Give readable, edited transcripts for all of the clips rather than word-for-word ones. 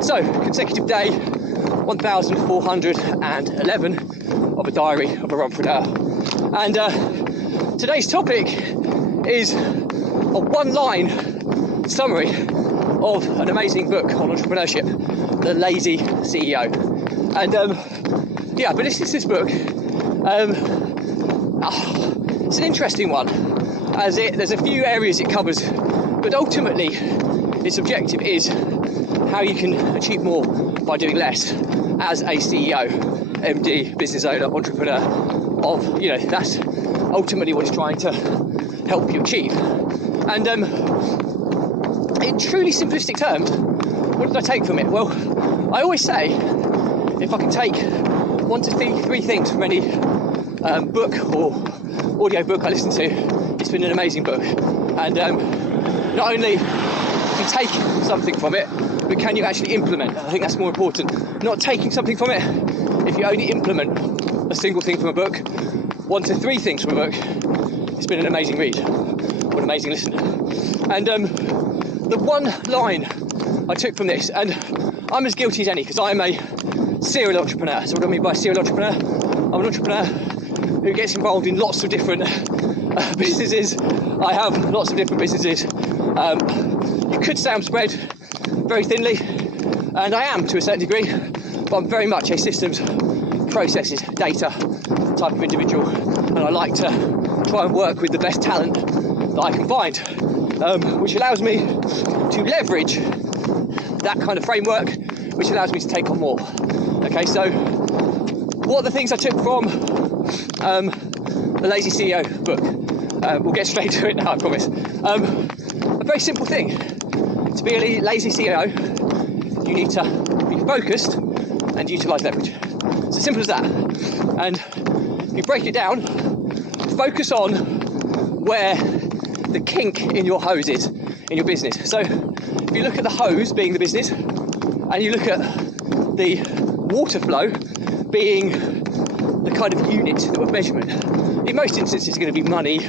So, consecutive day 1411 of a diary of a Runpreneur. And today's topic is a one-line summary of an amazing book on entrepreneurship, The Lazy CEO. And I've been listening to this book. It's an interesting one, as there's a few areas it covers, but ultimately its objective is how you can achieve more by doing less as a CEO, MD, business owner, entrepreneur. That's ultimately what it's trying to help you achieve. And in truly simplistic terms, what did I take from it? Well, I always say, if I can take one to three things from any book or audio book I listen to, it's been an amazing book. And not only can you take something from it, but can you actually implement? I think that's more important. Not taking something from it. If you only implement a single thing from a book, 1 to 3 things from a book, it's been an amazing read, or an amazing listen. And the one line I took from this, and I'm as guilty as any, because I'm a serial entrepreneur. So what do I mean by serial entrepreneur? I'm an entrepreneur who gets involved in lots of different businesses. I have lots of different businesses. You could say I'm spread very thinly, and I am to a certain degree, but I'm very much a systems, processes, data type of individual, and I like to try and work with the best talent that I can find, which allows me to leverage that kind of framework, which allows me to take on more. Okay, so what are the things I took from the Lazy CEO book? We'll get straight to it now, I promise. A very simple thing. To be a lazy CEO, you need to be focused and utilise leverage. It's as simple as that. And if you break it down, focus on where the kink in your hose is in your business. So if you look at the hose being the business, and you look at the water flow being the kind of unit of measurement, in most instances it's going to be money,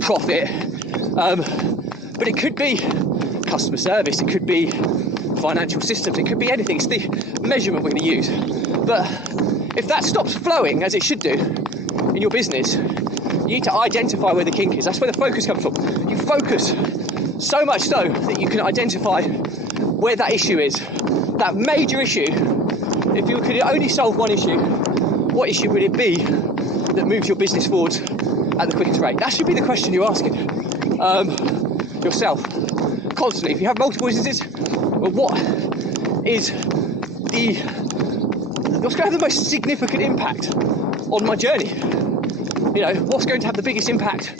profit, but it could be customer service, it could be financial systems, it could be anything. It's the measurement we're going to use. But if that stops flowing as it should do in your business, you need to identify where the kink is. That's where the focus comes from. You focus so much so that you can identify where that issue is, that major issue. If you could only solve one issue, what issue would it be that moves your business forward at the quickest rate? That should be the question you're asking yourself constantly. If you have multiple businesses, well, what's going to have the most significant impact on my journey? What's going to have the biggest impact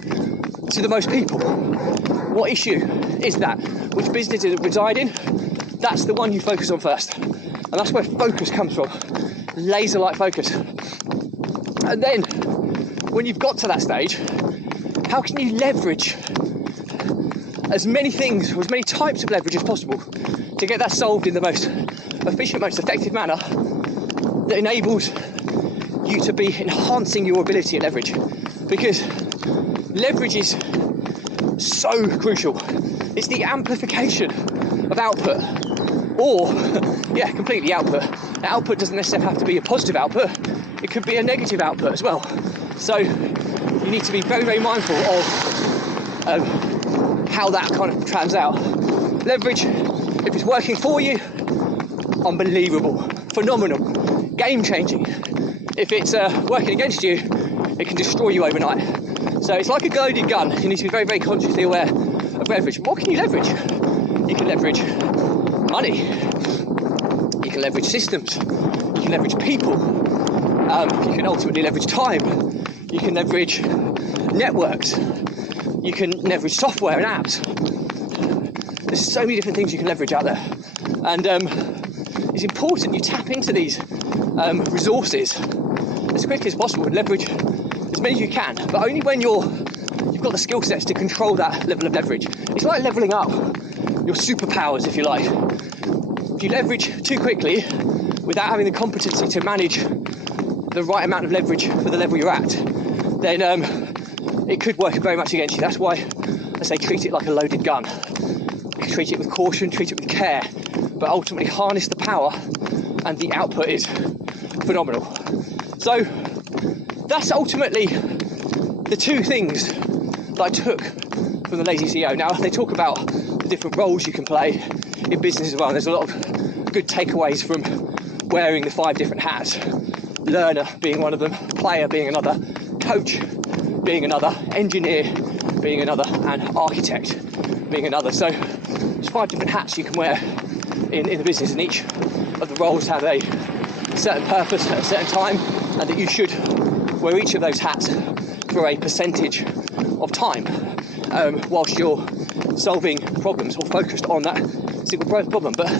to the most people? What issue is that? Which business does it reside in? That's the one you focus on first. And that's where focus comes from. Laser-like focus. And then, when you've got to that stage, how can you leverage as many things, or as many types of leverage as possible to get that solved in the most efficient, most effective manner that enables you to be enhancing your ability at leverage? Because leverage is so crucial. It's the amplification of output, or completely output. Output doesn't necessarily have to be a positive output, it could be a negative output as well. So you need to be very, very mindful of how that kind of trans out. Leverage, if it's working for you, unbelievable, phenomenal, game-changing. If it's working against you, it can destroy you overnight. So it's like a loaded gun. You need to be very, very consciously aware of leverage. What can you leverage? You can leverage money. You can leverage systems. You can leverage people. You can ultimately leverage time. You can leverage networks. You can leverage software and apps. There's so many different things you can leverage out there. And it's important you tap into these resources as quickly as possible and leverage as many as you can, but only when you've got the skill sets to control that level of leverage. It's like leveling up your superpowers, if you like. If you leverage too quickly without having the competency to manage the right amount of leverage for the level you're at, then it could work very much against you. That's why I say treat it like a loaded gun. Treat it with caution, treat it with care, but ultimately harness the power, and the output is phenomenal. So that's ultimately the two things that I took from the Lazy CEO. Now, they talk about the different roles you can play in business as well. There's a lot of good takeaways from wearing the 5 different hats. Learner being one of them, player being another, coach being another, engineer being another, and architect being another. So there's 5 different hats you can wear in the business, and each of the roles have a certain purpose at a certain time, and that you should wear each of those hats for a percentage of time whilst you're solving problems or focused on that single problem. But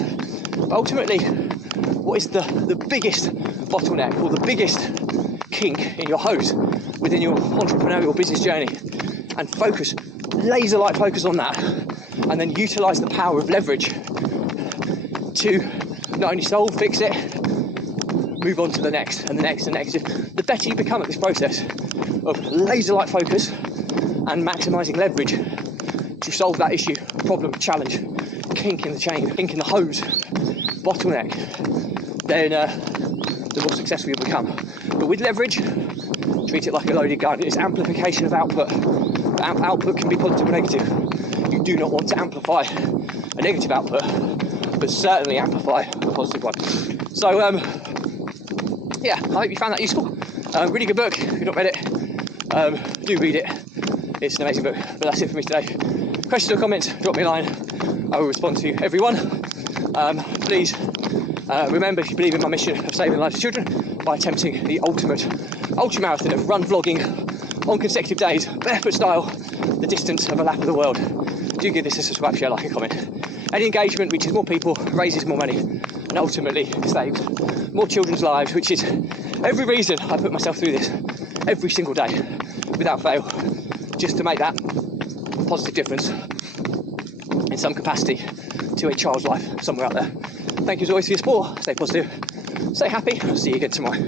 ultimately, what is the biggest bottleneck or the biggest kink in your hose within your entrepreneurial business journey? And focus, laser-like focus on that, and then utilise the power of leverage to not only solve, fix it, move on to the next and the next and next. The better you become at this process of laser-like focus and maximising leverage to solve that issue, problem, challenge, kink in the chain, kink in the hose, bottleneck, then the more successful you become. But with leverage, treat it like a loaded gun. It's amplification of output. Output can be positive or negative. You do not want to amplify a negative output, but certainly amplify a positive one. So yeah, I hope you found that useful. Really good book. If you've not read it, do read it. It's an amazing book. But that's it for me today. Questions or comments, drop me a line. I will respond to everyone. Please remember, if you believe in my mission of saving the lives of children by attempting the ultimate ultramarathon of run vlogging on consecutive days, barefoot style, the distance of a lap of the world, do give this a subscribe, share, like, and comment. Any engagement reaches more people, raises more money, and ultimately saves more children's lives, which is every reason I put myself through this every single day without fail, just to make that positive difference in some capacity to a child's life somewhere out there. Thank you as always for your support. Stay positive, stay happy. I'll see you again tomorrow.